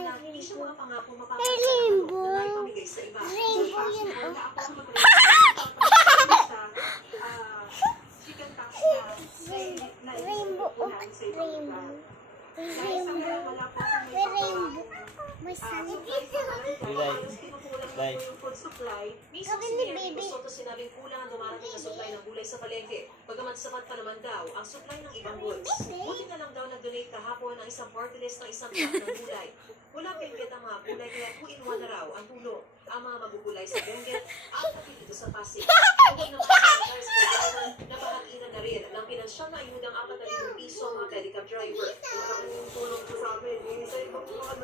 na hindi siya mga pangako Rainbow. mapapagsasabi na ipamigay sa iba. Rainbow yun, Possible oh. na ako ang mag-rainbow sa chicken tax na Rainbow, oh. unahin sa ibang Rainbow. lugar. Dahil sa kaya wala po akong May rainbow. May sun. Right. Yung food supply, mismo Kami si ni Mayor Baby. Soto sinabing kulang ang dumarating na supply ng gulay sa palengke. Bagamat sapat pa naman daw ang supply ng ibang goods. Buti na lang daw nag-donate kahapon ang isang party list ng isang truck ng gulay. Wala pinggit ang mga gulay kaya 2-in-1 na raw ang tulong. Ang mga magugulay sa Benguet at pati dito sa Pasig. Huwag naman sa napahaginan na rin ng pinansyal na ayudang 4,000 piso ang mga pedicab driver. Yung tulong ko sa amin, sa ibang mga